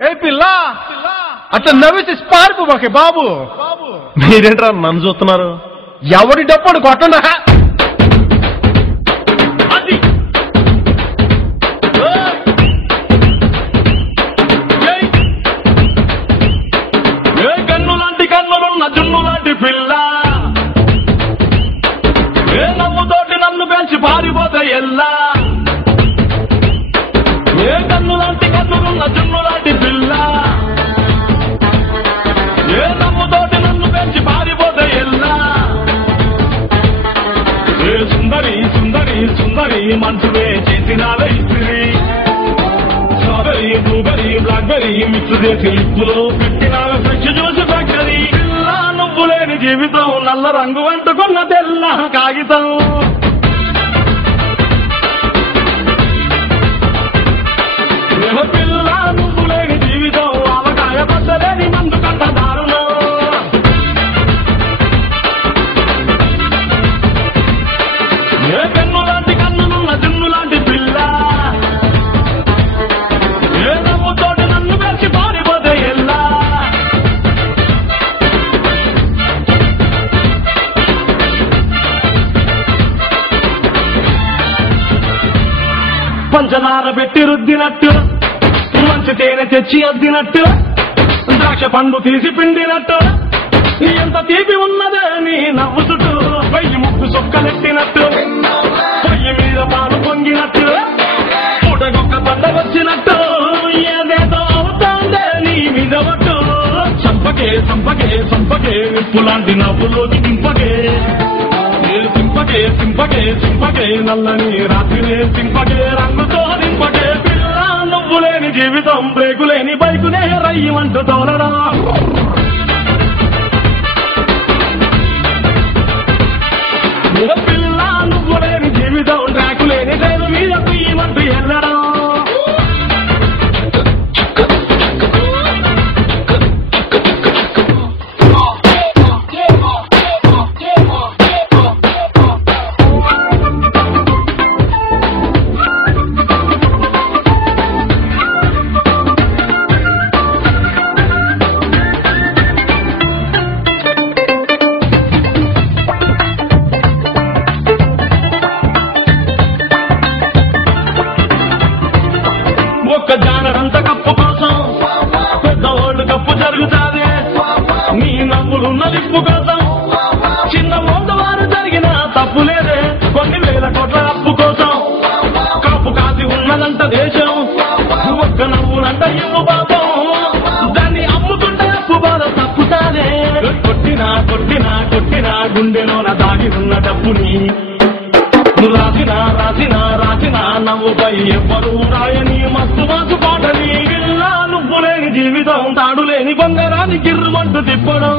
ఏ పిల్ల అట్లా నవ్వేసి పారిపోమాకే బాబు. మీరేంట్రా నన్ను చూస్తున్నారు? ఎవరి డప్పుడు కొట్టండా. కన్ను లాంటి కన్నులున్న జున్ను లాంటి పిల్ల, ఏ నవ్వుతోటి నన్ను పెంచి పారిపోతే ఎల్లా. ఏ కన్ను లాంటి కన్నులున్న జున్ను లాంటి పిల్ల, ఏ నవ్వుతోటి నన్ను పెంచి పారిపోతే ఎల్లా. ఏ సుందరి సుందరి సుందరి మనసువే చేసినావే ఇస్త్రీ, స్ట్రాబెరీ బ్లూబెరీ బ్లాక్బెరీ మిక్స్ చేసి లిప్పులో పెట్టినావే ఫ్రెష్ జ్యూస్ ఫ్యాక్టరీ. పిల్ల నువ్వు లేని జీవితం నల్ల రంగు అంటుకున్న తెల్ల కాగితం. పిల్ల నువ్వు లేని జీవితం ఆవకాయ పచ్చలేని మందు కంట దారుణం. ఏ కన్ను లాంటి కన్నులున్న జున్ను లాంటి పిల్ల, ఏ నవ్వుతోటి నన్ను పెంచి పారిపోతే ఎల్లా. పంచదార పెట్టి రుద్దినట్టు, మంచి తేనె తెచ్చి అద్దినట్టు, ద్రాక్ష పండు తీసి పిండినట్టు, ఎంత తీపి ఉన్నదే నీ నవ్వు చుట్టూ. వెయ్యి ముక్కు సొక్కలెట్టినట్టు, పొయ్యి మీద పాలు పొంగినట్టు, పూటకొక్క పండ వచ్చినట్టు, ఏదేదో అవుతాందే నీ మీద ఒట్టు. చంపకే చంపకే చంపకే నిప్పు లాంటి నవ్వులోకి దింపకే. సింపకే సింపకే సింపకే నల్లని రాత్రినే సింపకే రంగుతో దింపకే. పిల్ల నువ్వు లేని జీవితం బ్రేకు లేని బైకునే రయ్యమంటూ తోలడా. పిల్ల నువ్వు లేని జీవితం ట్రాకు లేని రైలు మీద కుయ్యమంటూ ఎల్లడం. ఒక్క జానరంత కప్పు కోసం పెద్ద ఓల్డ్ కప్పు జరుగుతాది. నీ నవ్వులున్న లిప్పు కోసం చిన్న ఓల్డ్ వారు జరిగిన తప్పు లేదే. కొన్ని వేల కోట్ల అప్పు కోసం కాపు కాసి ఉన్నదంట దేశం. ఒక్క నవ్వులంట ఇవ్వు పాపం, దాన్ని అమ్ముకుంటే అప్పు బాధ తప్పుతానే. కొట్టినా కొట్టినా కొట్టినా గుండెలోన దాగి ఉన్న డబ్బుని రాసిన రాసిన రాసిన నవ్వుపై ఎవ్వరూ రాయని మస్తు మాసు పాటని. పిల్ల నువ్వు లేని జీవితం తాడు లేని బంగారాన్ని గిర్రుమంటూ తిప్పడం.